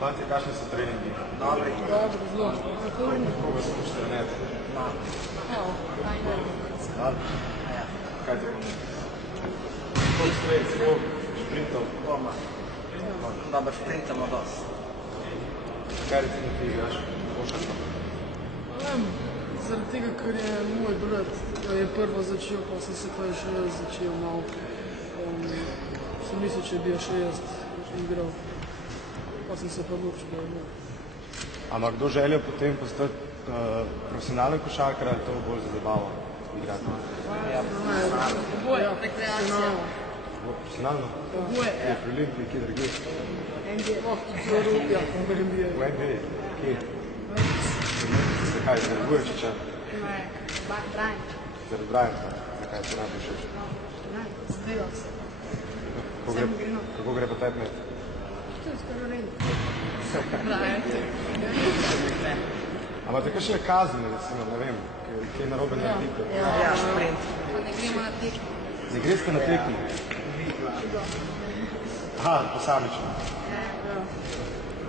Fantje, kakšni so treningi? Dobri. Dobro, zelo. Koga smo štrenete? Kaj ti pomeni? Koliko strejc, koliko šprintov? Doma. Dobro, šprintamo dosti. Kaj recimo ti igraš? Košarko? Zaradi tega, ker je moj brat je prvo začel, pa sem se pa še jaz začel malo. Sem mislil, če bi še jaz igral. Pa sem se pa odločil, da je imel. Ampak kdo željo potem postati profesionalen košarkar ali to bolj za zabavo igrati? Oboje, rekreacija. Profesionalno? Oboje. Je pri Olimpiji, kje drugje? NBA. Ja, v NBA. V NBA? Kje? Zakaj? Zaradi Vujačiča? Ne, Brian. Zaradi Bryanta? Zakaj se najbolj všeč? Zdelo se. Kako gre pa tebi met? To je skoro redo. Brian. Ampak tako še kazni, recimo, ne vem, kaj narobe naredite? Ja, šprint. Pa ne gremo na tekmo. Ne greste na tekmo? Aha, posamično. Ja.